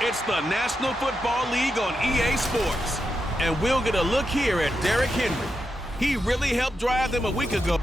It's the National Football League on EA Sports. And we'll get a look here at Derrick Henry. He really helped drive them a week ago.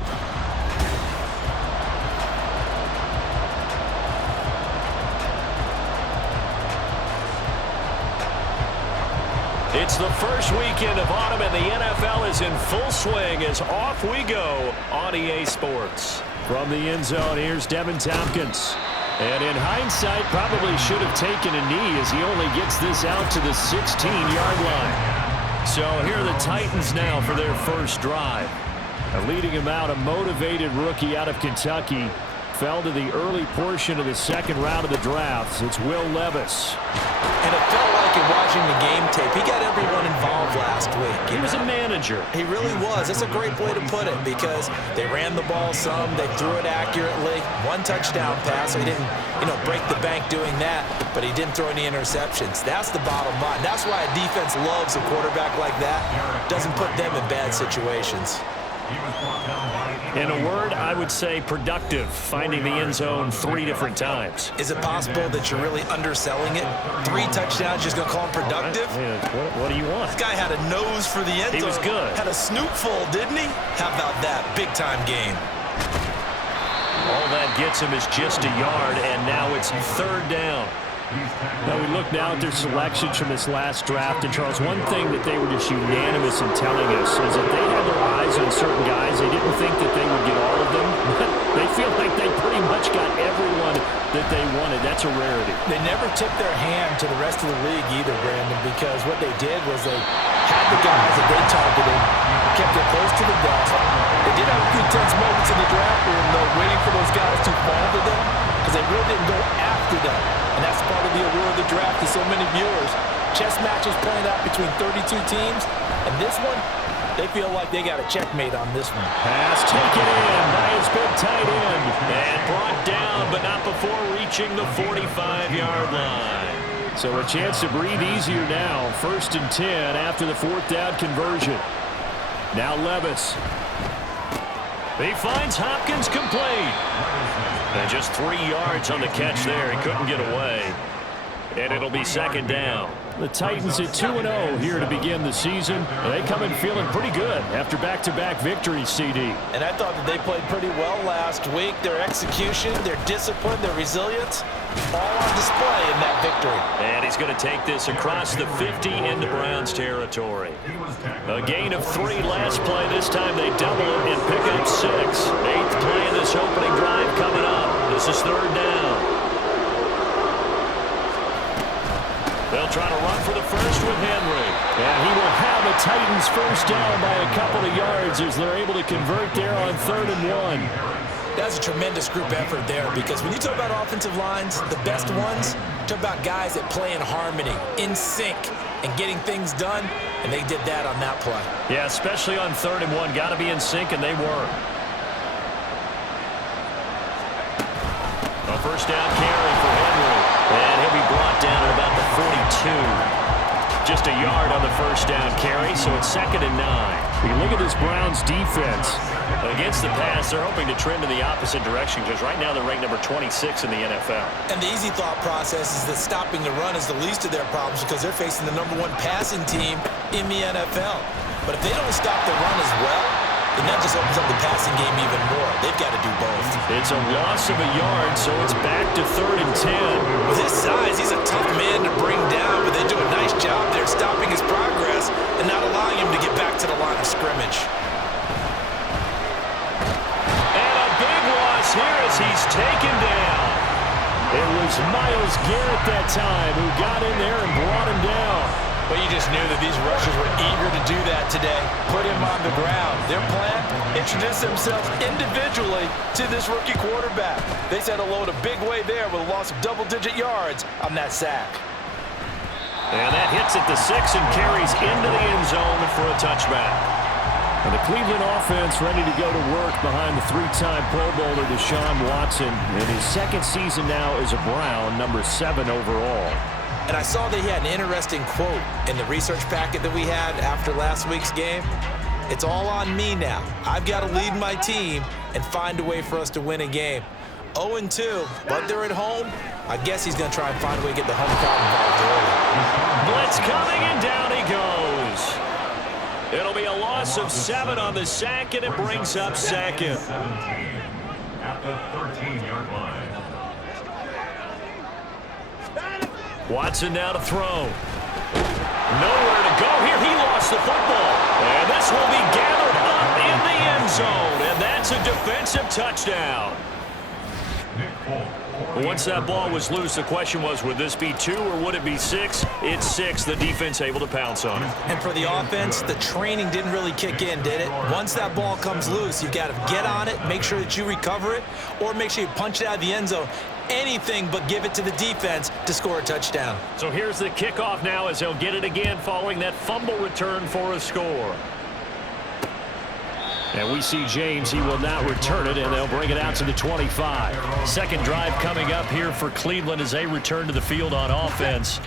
It's the first weekend of autumn, and the NFL is in full swing as off we go on EA Sports. From the end zone, here's Devin Tompkins. And in hindsight, probably should have taken a knee as he only gets this out to the 16-yard line. So here are the Titans now for their first drive. Leading him out, a motivated rookie out of Kentucky. Fell to the early portion of the second round of the draft. It's Will Levis. And it felt like in watching the game tape, he got everyone involved last week. He was a manager. He really was. That's a great way to put it because they ran the ball some, they threw it accurately. One touchdown pass, so he didn't, break the bank doing that, but he didn't throw any interceptions. That's the bottom line. That's why a defense loves a quarterback like that. Doesn't put them in bad situations. In a word, I would say productive, finding the end zone 3 different times. Is it possible that you're really underselling it? 3 touchdowns, just going to call him productive? What do you want? This guy had a nose for the end zone. He was good. Had a snootful, didn't he? How about that? Big-time game. All that gets him is just a yard, and now it's third down. Now we look now at their selections from this last draft, and Charles, one thing that they were just unanimous in telling us is that they had their eyes on certain guys. They didn't think that they would get all of them, but they feel like they pretty much got everyone that they wanted. That's a rarity. They never tipped their hand to the rest of the league either, Brandon, because what they did was they had the guys that they targeted, kept it close to the dust. They did have a few tense moments in the draft room, though, waiting for those guys to fall to them, because they really didn't go after them. And that's part of the allure of the draft to so many viewers. Chess matches playing out between 32 teams. And this one, they feel like they got a checkmate on this one. Pass taken in by his big tight end. And brought down, but not before reaching the 45-yard line. So a chance to breathe easier now. 1st and 10 after the 4th down conversion. Now Levis. He finds Hopkins complete. And just 3 yards on the catch there. He couldn't get away. And it'll be 2nd down. The Titans at 2-0 here to begin the season. They come in feeling pretty good after back-to-back victories, CD. And I thought that they played pretty well last week. Their execution, their discipline, their resilience, all on display in that victory. And he's going to take this across the 50 into Browns territory. A gain of 3 last play. This time they double it and pick up 6. 8th play in this opening drive coming up. This is 3rd down. They'll try to run for the first with Henry. And he will have a Titans first down by a couple of yards as they're able to convert there on 3rd and 1. That's a tremendous group effort there because when you talk about offensive lines, the best ones, talk about guys that play in harmony, in sync, and getting things done, and they did that on that play. Yeah, especially on 3rd and 1. Got to be in sync, and they were. A first down carry for Henry. And he'll be brought down at about the 42. Just a yard on the first down carry, so it's 2nd and 9. You look at this Browns defense. Against the pass, they're hoping to trend in the opposite direction because right now they're ranked number 26 in the NFL. And the easy thought process is that stopping the run is the least of their problems because they're facing the number 1 passing team in the NFL. But if they don't stop the run as well, then that just opens up the passing game even more. They've got to do both. It's a loss of a yard, so it's back to 3rd and 10. With his size, he's a tough man to bring down, but they do a nice job there stopping his progress and not allowing him to get back to the line of scrimmage. And a big loss here as he's taken down. It was Myles Garrett that time who got in there and brought him down. But you just knew that these rushers were eager to do that today. Put him on the ground. Their plan, introduce themselves individually to this rookie quarterback. They said hello in a big way there with a loss of double-digit yards on that sack. And that hits at the 6 and carries into the end zone for a touchback. And the Cleveland offense ready to go to work behind the 3-time Pro Bowler Deshaun Watson. In his 2nd season now as a Brown, number 7 overall. And I saw that he had an interesting quote in the research packet that we had after last week's game. It's all on me now. I've got to lead my team and find a way for us to win a game. 0-2, but they're at home. I guess he's going to try and find a way to get the home crowd involved early. It'll be a loss of 7 on the sack, and it brings up second. At the 13-yard line. Watson now to throw. Nowhere to go here. He lost the football. And this will be gathered up in the end zone. And that's a defensive touchdown. Once that ball was loose, the question was, would this be 2 or would it be 6? It's 6. The defense able to pounce on it. And for the offense, the training didn't really kick in, did it? Once that ball comes loose, you've got to get on it, make sure that you recover it, or make sure you punch it out of the end zone. Anything but give it to the defense to score a touchdown. So here's the kickoff now as they'll get it again following that fumble return for a score. And we see James. He will not return it, and they'll bring it out to the 25. Second drive coming up here for Cleveland as they return to the field on offense.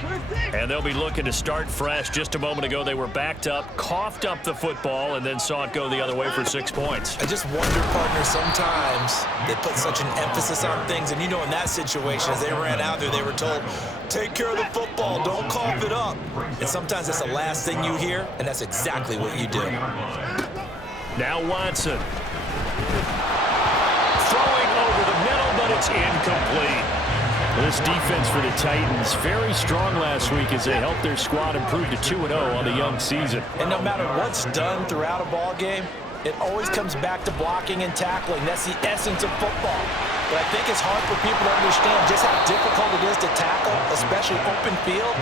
And they'll be looking to start fresh. Just a moment ago, they were backed up, coughed up the football, and then saw it go the other way for 6 points. I just wonder, partner, sometimes they put such an emphasis on things. And, you know, in that situation, as they ran out there, they were told, take care of the football, don't cough it up. And sometimes that's the last thing you hear, and that's exactly what you do. Now Watson. Throwing over the middle, but it's incomplete. This defense for the Titans, very strong last week as they helped their squad improve to 2-0 on the young season. And no matter what's done throughout a ball game, it always comes back to blocking and tackling. That's the essence of football. But I think it's hard for people to understand just how difficult it is to tackle, especially open field.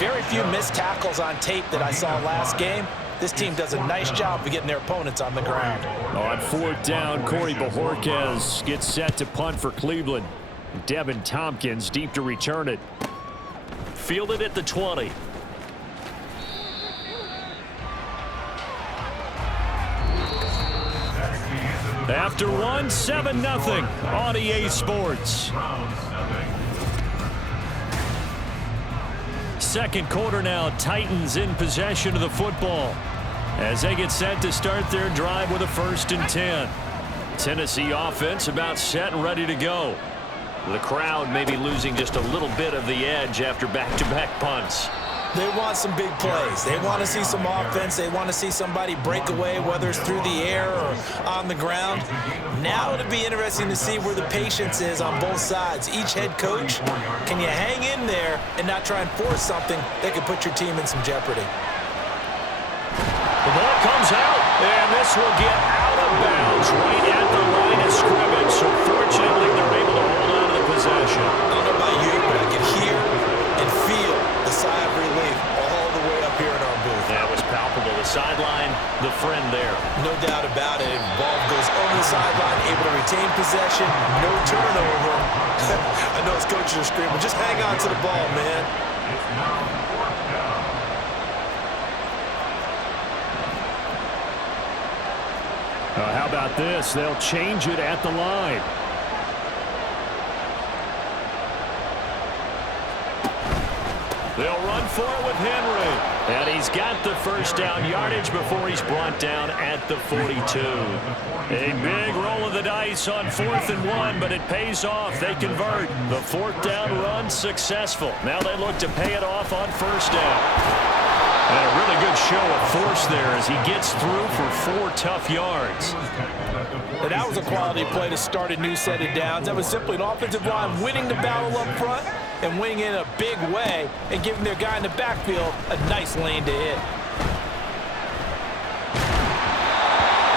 Very few missed tackles on tape that I saw last game. This team does a nice job of getting their opponents on the ground. On 4th down, Corey Bojorquez gets set to punt for Cleveland. Devin Tompkins deep to return it. Fielded at the 20. After 1, 7-0 on EA Sports. Second quarter now, Titans in possession of the football as they get set to start their drive with a 1st and 10. Tennessee offense about set and ready to go. The crowd maybe losing just a little bit of the edge after back-to-back punts. They want some big plays. They want to see some offense. They want to see somebody break away, whether it's through the air or on the ground. Now it'll be interesting to see where the patience is on both sides. Each head coach, can you hang in there and not try and force something that could put your team in some jeopardy? The ball comes out, and this will get out of bounds right at the line of scrimmage. So fortunately, they're able to hold on to the possession. I don't know about you, but I can hear and feel the sigh of relief all the way up here in our booth. That was palpable. The sideline, the friend there. No doubt about it. Ball goes over the sideline, able to retain possession, no turnover. I know his coaches are screaming, just hang on to the ball, man. How about this? They'll change it at the line. They'll run for it with Henry. And he's got the 1st down yardage before he's brought down at the 42. A big roll of the dice on 4th and 1, but it pays off. They convert. The 4th down run successful. Now they look to pay it off on 1st down. And a really good show of force there as he gets through for 4 tough yards. And that was a quality play to start a new set of downs. That was simply an offensive line winning the battle up front and winning in a big way and giving their guy in the backfield a nice lane to hit.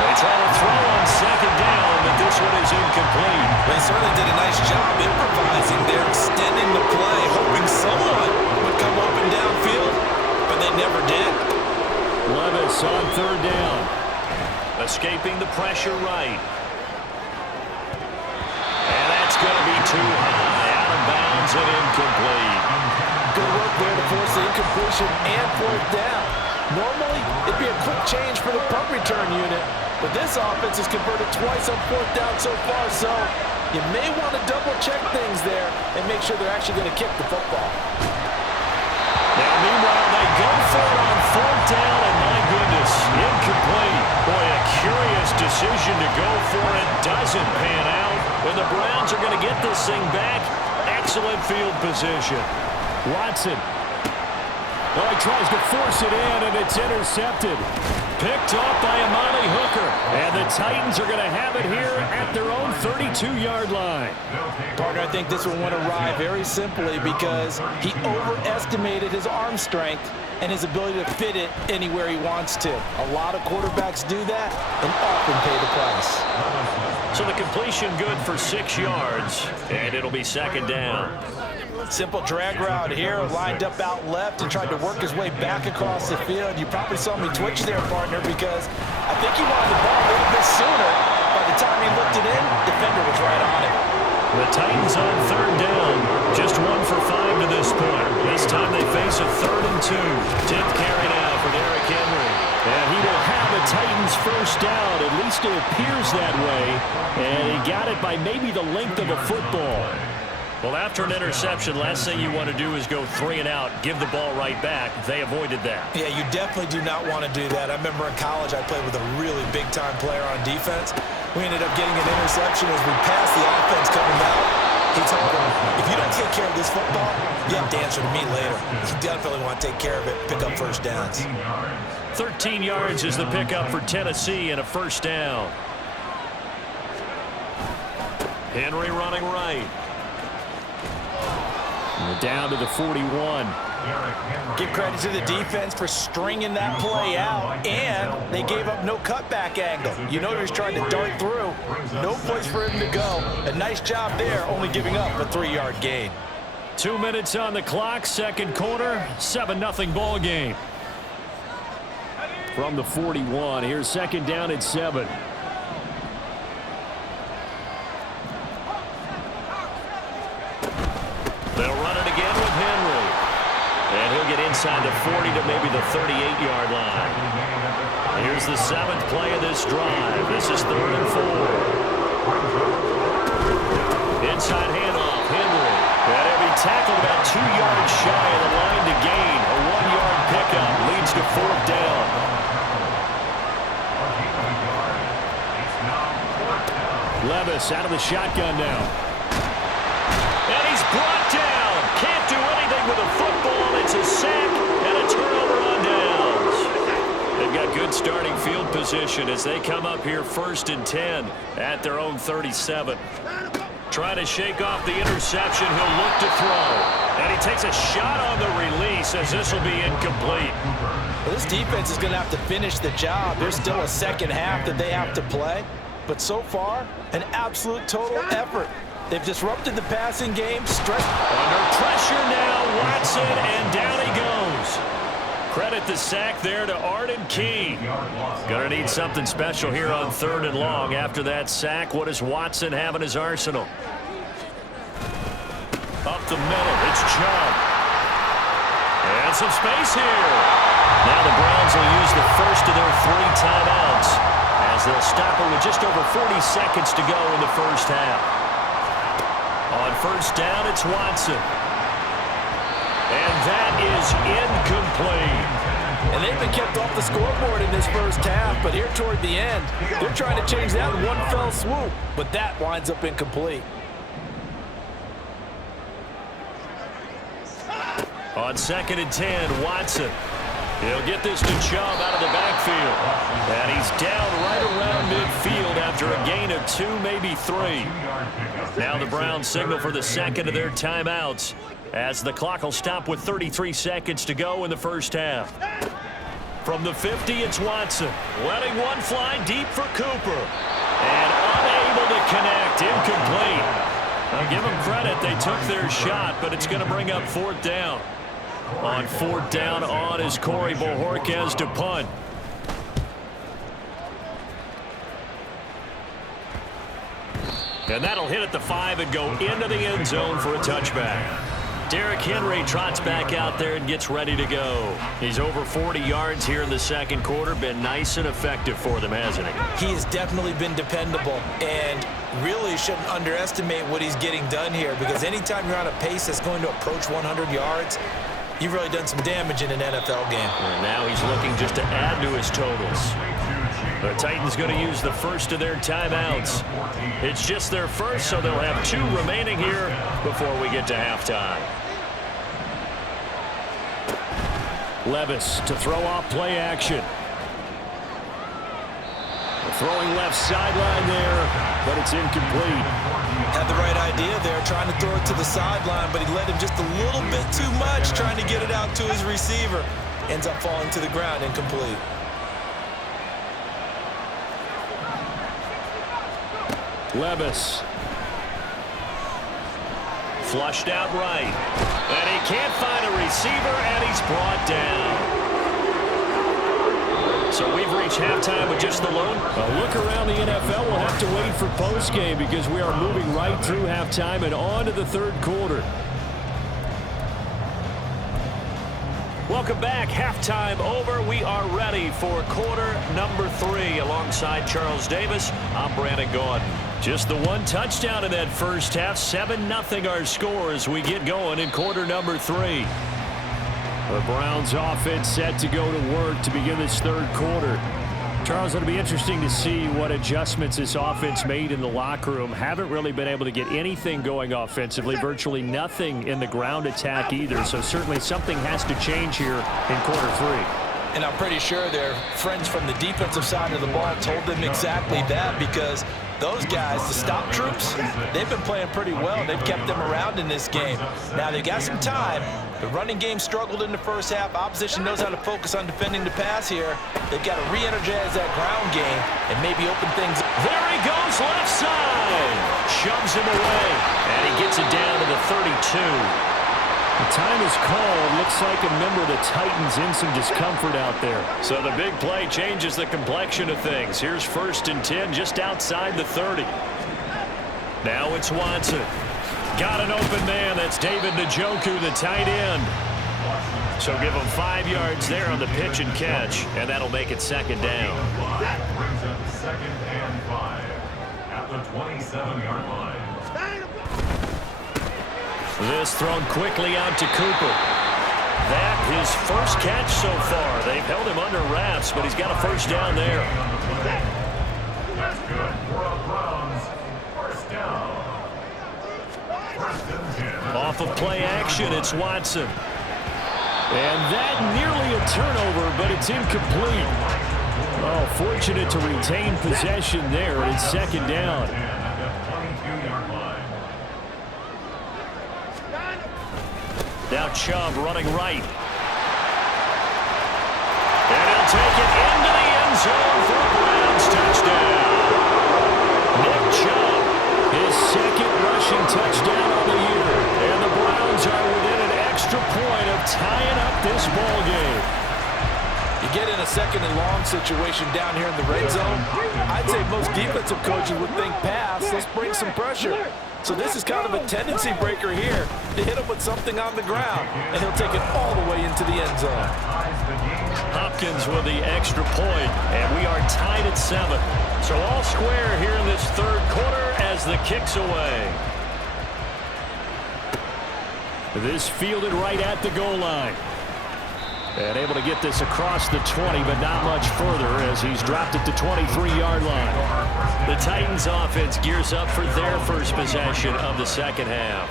They try to throw on 2nd down, but this one is incomplete. They certainly did a nice job improvising there, extending the play, hoping someone would come open downfield, but they never did. Levis on 3rd down. Escaping the pressure right. And that's going to be too high. Out of bounds and incomplete. Good work there to force the incompletion and 4th down. Normally, it'd be a quick change for the punt return unit, but this offense has converted twice on 4th down so far, so you may want to double-check things there and make sure they're actually going to kick the football. Now, meanwhile, they go for it on 4th down, and my goodness, incomplete. Boy, a curious decision to go for it. Doesn't pan out. And the Browns are going to get this thing back. Excellent field position. Watson. Oh, he tries to force it in, and it's intercepted. Picked off by Amani Hooker. And the Titans are going to have it here at their own 32-yard line. Partner, I think this one went awry very simply because he overestimated his arm strength and his ability to fit it anywhere he wants to. A lot of quarterbacks do that and often pay the price. So the completion good for 6 yards, and it'll be second down. Simple drag route here, lined up out left and tried to work his way back across the field. You probably saw me twitch there, partner, because I think he wanted the ball a little bit sooner. By the time he looked it in, defender was right on it. The Titans on third down, just 1 for 5 to this point. This time they face a 3rd and 2. 10th carry now for Derrick Henry. And he will have the Titans first down, at least it appears that way. And he got it by maybe the length of a football. Well, after an interception, last thing you want to do is go 3 and out, give the ball right back. They avoided that. Yeah, you definitely do not want to do that. I remember in college I played with a really big-time player on defense. We ended up getting an interception as we passed the offense coming out. He told him, if you don't take care of this football, you have to answer to me later. You definitely want to take care of it, pick up first downs. 13 yards is the pickup for Tennessee and a first down. Henry running right. We're down to the 41. Give credit to the defense for stringing that play out, and they gave up no cutback angle. You know he's trying to dart through. No place for him to go. A nice job there, only giving up a 3-yard gain. 2 minutes on the clock, second quarter, 7-0 ball game. From the 41, here's second down at 7. They'll run it again with Henry. And he'll get inside the 40 to maybe the 38-yard line. Here's the 7th play of this drive. This is 3rd and 4. Inside handoff, Henry. And he'll be tackled about 2 yards shy of the line to gain. A 1-yard pickup leads to 4th down. Levis out of the shotgun now. And he's brought down. Can't do anything with a football. It's a sack and a turnover on downs. They've got good starting field position as they come up here 1st and 10 at their own 37. Trying to shake off the interception. He'll look to throw. And he takes a shot on the release as this will be incomplete. Well, this defense is going to have to finish the job. There's still a second half that they have to play. But so far, an absolute total effort. They've disrupted the passing game. Under pressure now, Watson, and down he goes. Credit the sack there to Arden Key. Gonna need something special here on 3rd and long. After that sack, what does Watson have in his arsenal? Up the middle, it's Chubb. And some space here. Now the Browns will use the first of their 3 timeouts as they'll stop it with just over 40 seconds to go in the first half. On 1st down, it's Watson. And that is incomplete. And they've been kept off the scoreboard in this first half, but here toward the end, they're trying to change that in one fell swoop. But that winds up incomplete. On 2nd and 10, Watson. He'll get this to Chubb out of the backfield. And he's down right around midfield after a gain of 2, maybe 3. Now the Browns signal for the second of their timeouts as the clock will stop with 33 seconds to go in the first half. From the 50, it's Watson. Letting one fly deep for Cooper. And unable to connect. Incomplete. I'll give them credit. They took their shot, but it's going to bring up 4th down. On 4th down on is Corey Bojorquez to punt. And that'll hit at the 5 and go into the end zone for a touchback. Derrick Henry trots back out there and gets ready to go. He's over 40 yards here in the second quarter. Been nice and effective for them, hasn't he? He has definitely been dependable and really shouldn't underestimate what he's getting done here, because anytime you're on a pace that's going to approach 100 yards, you've really done some damage in an NFL game. And now he's looking just to add to his totals. The Titans going to use the first of their timeouts. It's just their first, so they'll have 2 remaining here before we get to halftime. Levis to throw off play action. Throwing left sideline there, but it's incomplete. Had the right idea there, trying to throw it to the sideline, but he led him just a little bit too much, trying to get it out to his receiver. Ends up falling to the ground, incomplete. Levis. Flushed out right. And he can't find a receiver, and he's brought down. So we've reached halftime with just the lone. A look around the NFL. We'll have to wait for postgame because we are moving right through halftime and on to the third quarter. Welcome back. Halftime over. We are ready for quarter number 3. Alongside Charles Davis, I'm Brandon Gaudin. Just the one touchdown in that first half. 7-0 our score as we get going in quarter number 3. The Browns offense set to go to work to begin this third quarter. Charles, it'll be interesting to see what adjustments this offense made in the locker room. Haven't really been able to get anything going offensively, virtually nothing in the ground attack either. So certainly something has to change here in quarter 3. And I'm pretty sure their friends from the defensive side of the ball told them exactly that, because those guys, the stop troops, they've been playing pretty well. They've kept them around in this game. Now they got some time. The running game struggled in the first half. Opposition knows how to focus on defending the pass here. They've got to re-energize that ground game and maybe open things up. There he goes, left side. Shoves him away, and he gets it down to the 32. The time is called. Looks like a member of the Titans in some discomfort out there. So the big play changes the complexion of things. Here's 1st and 10 just outside the 30. Now it's Watson. Got an open man. That's David Njoku, the tight end. So give him 5 yards there on the pitch and catch, and that'll make it 2nd down. That brings up 2nd and 5 at the 27-yard line. This thrown quickly out to Cooper. That his first catch so far. They've held him under wraps, but he's got a 1st down there. That's good for a Browns 1st down. 1st and 10. Off of play action, it's Watson. And that nearly a turnover, but it's incomplete. Oh, fortunate to retain possession there. It's 2nd down. Now Chubb running right. And he'll take it into the end zone for a Browns touchdown. Nick Chubb, his 2nd rushing touchdown on the year. And the Browns are within an extra point of tying up this ball game. You get in a 2nd and long situation down here in the red zone, I'd say most defensive coaches would think pass, let's bring some pressure. So this is kind of a tendency breaker here to hit him with something on the ground, and he'll take it all the way into the end zone. Hopkins with the extra point, and we are tied at 7. So all square here in this third quarter as the kick's away. This fielded right at the goal line. And able to get this across the 20, but not much further as he's dropped at the 23-yard line. The Titans offense gears up for their first possession of the 2nd half.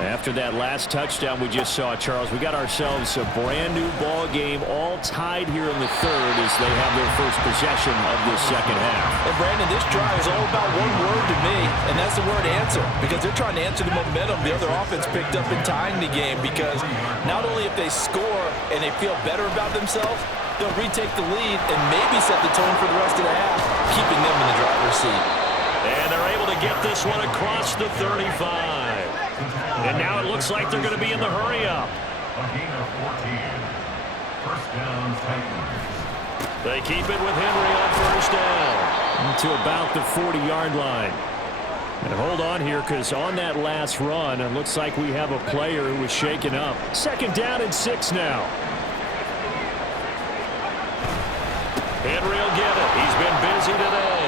After that last touchdown we just saw, Charles, we got ourselves a brand new ball game, all tied here in the 3rd as they have their first possession of this 2nd half. And Brandon, this drive is all about one word to me, and that's the word answer, because they're trying to answer the momentum the other offense picked up in tying the game, because not only if they score and they feel better about themselves, they'll retake the lead and maybe set the tone for the rest of the half, keeping them in the driver's seat. And they're able to get this one across the 35. And now it looks like they're going to be in the hurry-up. A gain of 14. 1st down, Titans. They keep it with Henry on 1st down. To about the 40-yard line. And hold on here, because on that last run, it looks like we have a player who was shaken up. 2nd down and 6 now. Henry will get it. He's been busy today.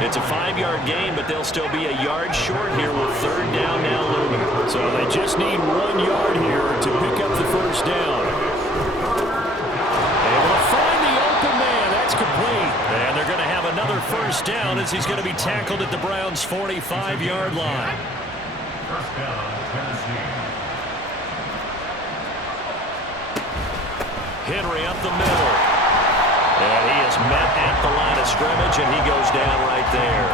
It's a 5-yard gain, but they'll still be a yard short here with 3rd down now looming. So they just need 1 yard here to pick up the 1st down. Able to find the open man. That's complete. And they're going to have another 1st down as he's going to be tackled at the Browns' 45-yard line. 1st down, Tennessee. Henry up the middle. And he is met at the line of scrimmage, and he goes down right there.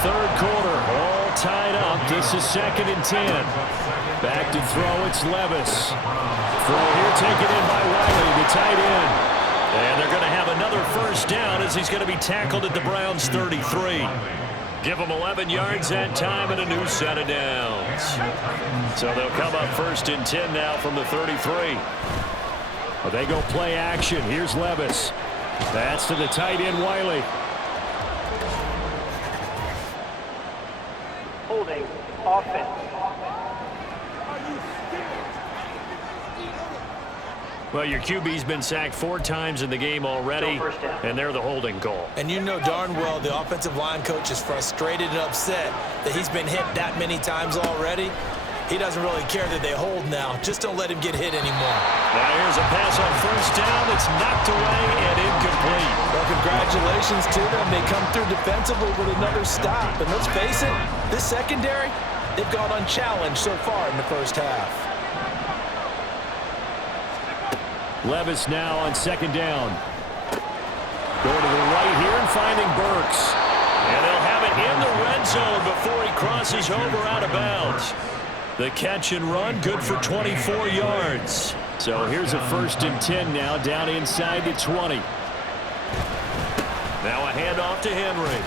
Third quarter, all tied up. This is 2nd and 10. Back to throw, it's Levis. Throw here taken in by Wiley, the tight end. And they're going to have another first down as he's going to be tackled at the Browns' 33. Give them 11 yards that time and a new set of downs. So they'll come up 1st and 10 now from the 33. Well, they go play action. Here's Levis. That's to the tight end, Wiley. Holding offense. Well, your QB's been sacked 4 times in the game already, and they're the holding call. And you know darn well the offensive line coach is frustrated and upset that he's been hit that many times already. He doesn't really care that they hold now. Just don't let him get hit anymore. Now here's a pass on first down. It's knocked away and incomplete. Well, congratulations to them. They come through defensively with another stop. And let's face it, this secondary, they've gone unchallenged so far in the first half. Levis now on 2nd down. Going to the right here and finding Burks. And they'll have it in the red zone before he crosses over out of bounds. The catch and run, good for 24 yards. So here's a 1st and 10 now, down inside the 20. Now a handoff to Henry.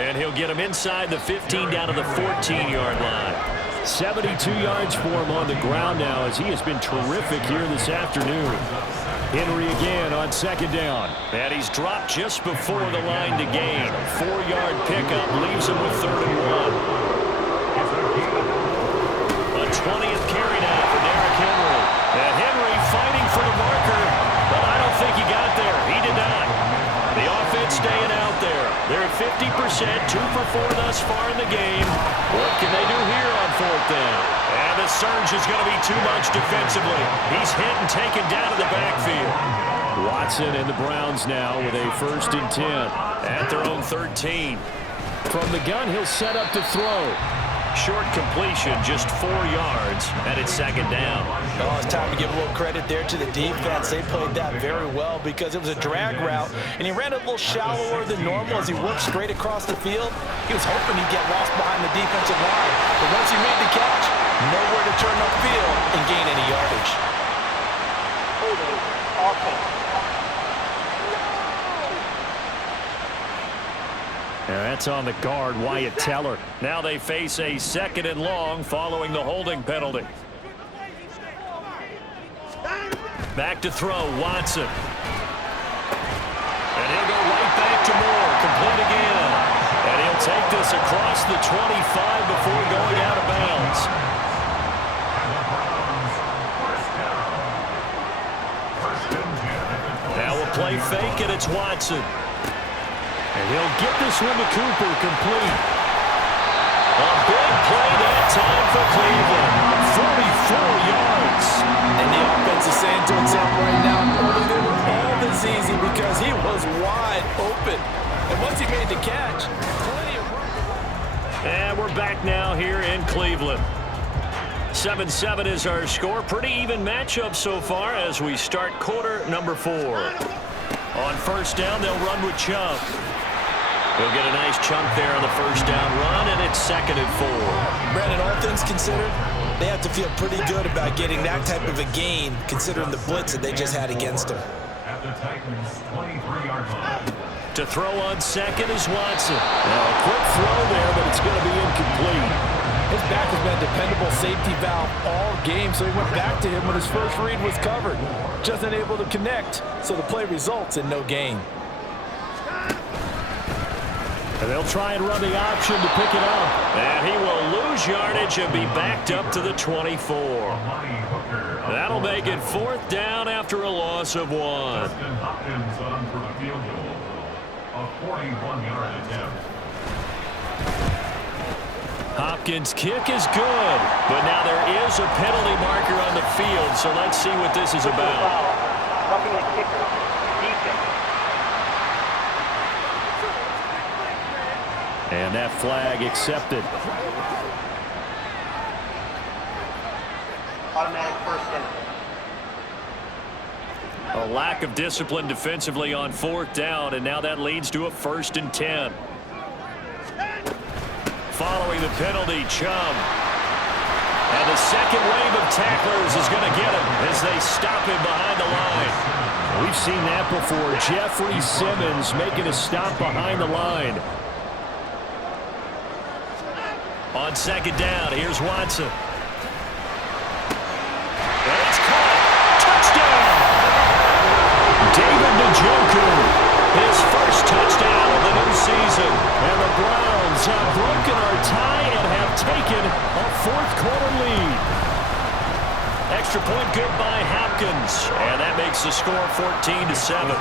And he'll get him inside the 15 down to the 14-yard line. 72 yards for him on the ground now as he has been terrific here this afternoon. Henry again on 2nd down. And he's dropped just before the line to gain. 4-yard pickup leaves him with 3rd and 1. A 20th carry now for Derrick Henry. And Henry fighting for the marker, but I don't think he got there. He did not. The offense staying out there. They're at 50%, 2 for 4 thus far in the game. What can they do here on 4th down? And the surge is going to be too much defensively. He's hit and taken down to the backfield. Watson and the Browns now with a 1st and 10 at their own 13. From the gun, he'll set up to throw. Short completion, just 4 yards, and it's 2nd down. Oh, it's time to give a little credit there to the defense. They played that very well because it was a drag route, and he ran a little shallower than normal as he worked straight across the field. He was hoping he'd get lost behind the defensive line, but once he made the catch, nowhere to turn upfield and gain any yardage. Holding offense. And that's on the guard, Wyatt Teller. Now they face a 2nd and long following the holding penalty. Back to throw, Watson. And he'll go right back to Moore, complete again. And he'll take this across the 25 before going out of bounds. Now we'll play fake, and it's Watson. And he'll get this one to Cooper, complete. A big play that time for Cleveland. 44 yards. And the offense is saying to itself right now, only did all this easy because he was wide open. And once he made the catch, plenty of room. And we're back now here in Cleveland. 7-7 is our score. Pretty even matchup so far as we start quarter number 4. On 1st down, they'll run with Chubb. He'll get a nice chunk there on the 1st down run, and it's 2nd and 4. Brandon, all things considered, they have to feel pretty good about getting that type of a gain considering the blitz that they just had against them. At the Titans' 23-yard line. To throw on 2nd is Watson. Now a quick throw there, but it's going to be incomplete. His back has been a dependable safety valve all game, so he went back to him when his first read was covered. Just unable to connect, so the play results in no gain. And they'll try and run the option to pick it up. And he will lose yardage and be backed up to the 24. That'll make it 4th down after a loss of 1. Dustin Hopkins on for the field goal. A 41-yard attempt. Hopkins' kick is good, but now there is a penalty marker on the field, so let's see what this is about. Roughing the kicker. Defense. And that flag accepted. Automatic 1st down. A lack of discipline defensively on 4th down, and now that leads to a 1st and 10. Following the penalty, Chubb. And the second wave of tacklers is going to get him as they stop him behind the line. We've seen that before. Jeffrey Simmons making a stop behind the line. On 2nd down, here's Watson. And it's caught. Touchdown! David Njoku, his first touchdown of the new season. And the Browns have broken our tie and have taken a 4th quarter lead. Extra point good by Hopkins. And that makes the score 14-7.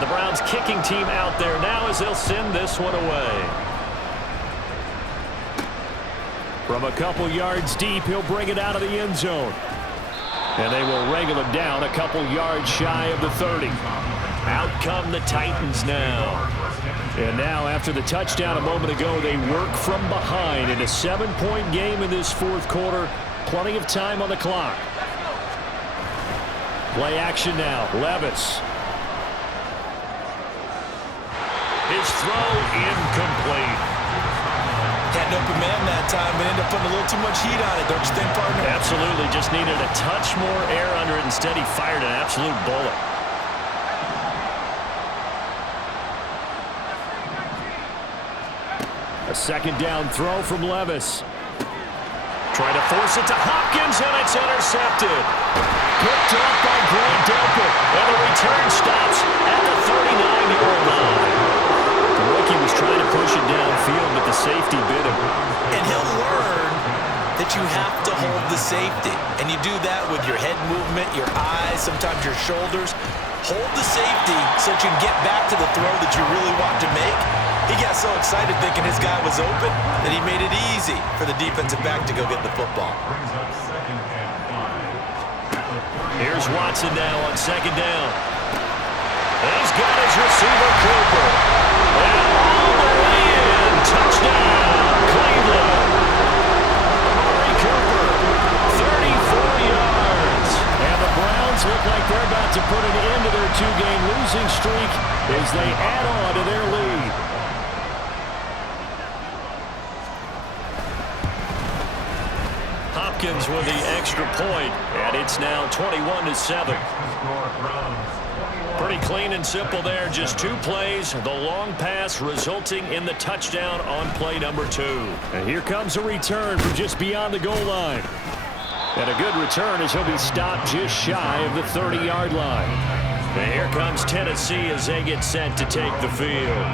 The Browns kicking team out there now as they'll send this one away. From a couple yards deep, he'll bring it out of the end zone. And they will wrangle him down a couple yards shy of the 30. Out come the Titans now. And now after the touchdown a moment ago, they work from behind in a 7-point game in this 4th quarter. Plenty of time on the clock. Play action now. Levis. His throw incomplete. Had an open man that time, but ended up putting a little too much heat on it, don't you think, partner? Absolutely. Just needed a touch more air under it. Instead, he fired an absolute bullet. A 2nd down throw from Levis. Trying to force it to Hopkins, and it's intercepted. Picked up by Grant Delpit, and the return stops at the 39-yard line. The rookie was trying to push it downfield, but the safety bit him. And he'll learn that you have to hold the safety. And you do that with your head movement, your eyes, sometimes your shoulders. Hold the safety so that you can get back to the throw that you really want to make. He got so excited thinking his guy was open that he made it easy for the defensive back to go get the football. Here's Watson now on 2nd down. He's got his receiver, Cooper. And all the way in. Touchdown, Cleveland. Amari Cooper, 34 yards. And the Browns look like they're about to put an end to their 2-game losing streak as they add on to their lead. Hopkins with the extra point, and it's now 21-7. Pretty clean and simple there. Just 2 plays. The long pass resulting in the touchdown on play number 2. And here comes a return from just beyond the goal line. And a good return as he'll be stopped just shy of the 30-yard line. And here comes Tennessee as they get set to take the field.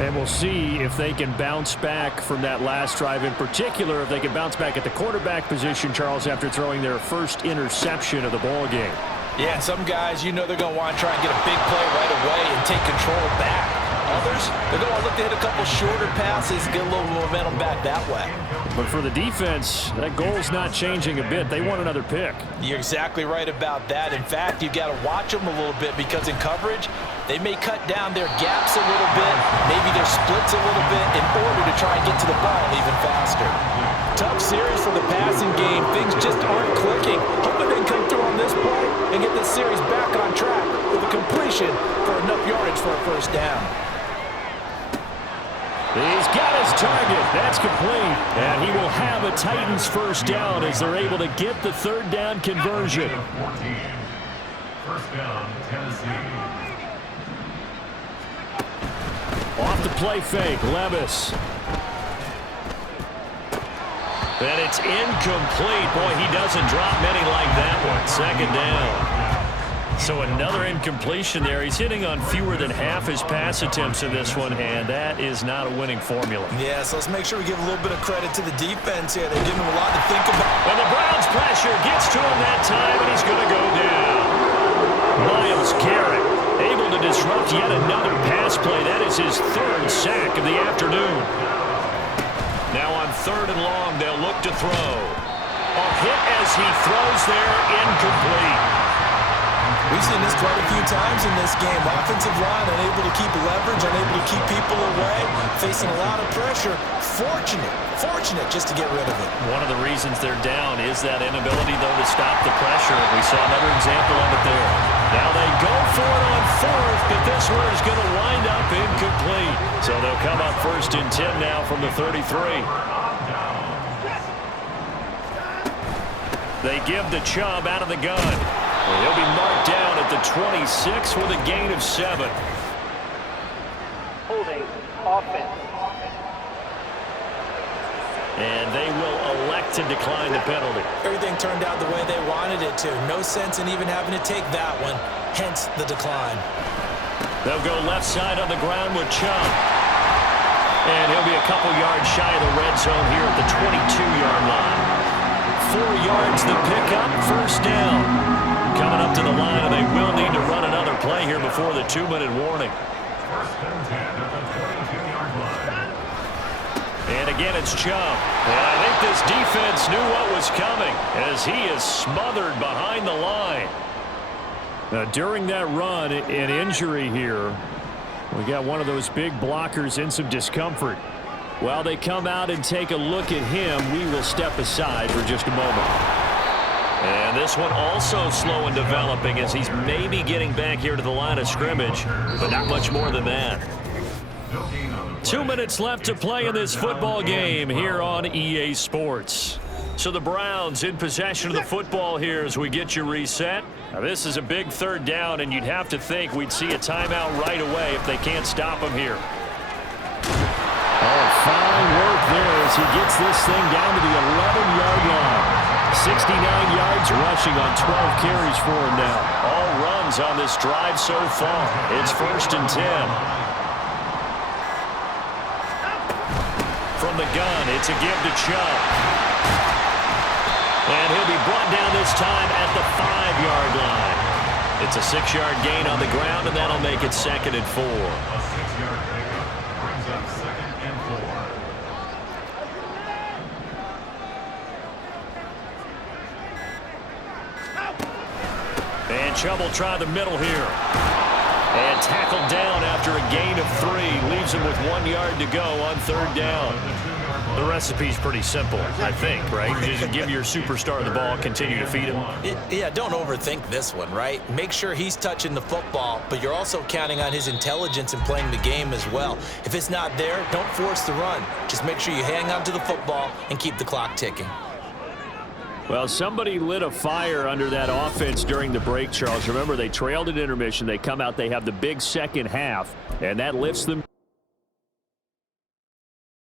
And we'll see if they can bounce back from that last drive, in particular if they can bounce back at the quarterback position, Charles, after throwing their first interception of the ball game. Yeah, and some guys, you know they're going to want to try and get a big play right away and take control back. Others, they're going to look to hit a couple shorter passes, get a little momentum back that way. But for the defense, that goal's not changing a bit. They want another pick. You're exactly right about that. In fact, you've got to watch them a little bit because in coverage, they may cut down their gaps a little bit, maybe their splits a little bit in order to try and get to the ball even faster. Tough series for the passing game. Things just aren't clicking. Hoping they can come through on this play and get this series back on track with a completion for enough yardage for a 1st down. He's got his target. That's complete. And he will have a Titans 1st down as they're able to get the 3rd down conversion. 14. 1st down, Tennessee. Off the play fake, Levis. And it's incomplete. Boy, he doesn't drop many like that one. 2nd down. So another incompletion there. He's hitting on fewer than half his pass attempts in this one, and that is not a winning formula. Yeah, so let's make sure we give a little bit of credit to the defense here. They're giving him a lot to think about. And the Browns pressure gets to him that time, and he's going to go down. Myles Garrett able to disrupt yet another pass play. That is his 3rd sack of the afternoon. Now on 3rd and long, they'll look to throw. A hit as he throws there, incomplete. We've seen this quite a few times in this game. Offensive line unable to keep leverage, unable to keep people away, facing a lot of pressure. Fortunate just to get rid of it. One of the reasons they're down is that inability, though, to stop the pressure. We saw another example of it there. Now they go for it on fourth, but this one is going to wind up incomplete. So they'll come up 1st and 10 now from the 33. They give the Chubb out of the gun. He'll be marked down at the 26 with a gain of 7. Holding. Offense. And they will elect to decline the penalty. Everything turned out the way they wanted it to. No sense in even having to take that one, hence the decline. They'll go left side on the ground with Chubb. And he'll be a couple yards shy of the red zone here at the 22-yard line. 4 yards the pickup, 1st down. Coming up to the line, and they will need to run another play here before the 2-minute warning. 1st and 10 at the 22-yard line. And again, it's Chubb. And I think this defense knew what was coming as he is smothered behind the line. Now, during that run, an injury here. We got one of those big blockers in some discomfort. While they come out and take a look at him, we will step aside for just a moment. And this one also slow in developing as he's maybe getting back here to the line of scrimmage, but not much more than that. 2 minutes left to play in this football game here on EA Sports. So the Browns in possession of the football here as we get you reset. Now this is a big 3rd down, and you'd have to think we'd see a timeout right away if they can't stop him here. Oh, fine work there as he gets this thing down to the 11-yard line. 69 yards rushing on 12 carries for him now. All runs on this drive so far. It's 1st and 10. From the gun, it's a give to Chubb. And he'll be brought down this time at the 5-yard line. It's a 6-yard gain on the ground, and that'll make it 2nd and 4. A 6-yard pickup brings up 2nd and 4. And Chubb will try the middle here. And tackled down after a gain of 3. Leaves him with 1 yard to go on 3rd down. The recipe's pretty simple, I think, right? Just give your superstar the ball, continue to feed him. Yeah, don't overthink this one, right? Make sure he's touching the football, but you're also counting on his intelligence in playing the game as well. If it's not there, don't force the run. Just make sure you hang on to the football and keep the clock ticking. Well, somebody lit a fire under that offense during the break, Charles. Remember, they trailed at intermission. They come out, they have the big second half, and that lifts them.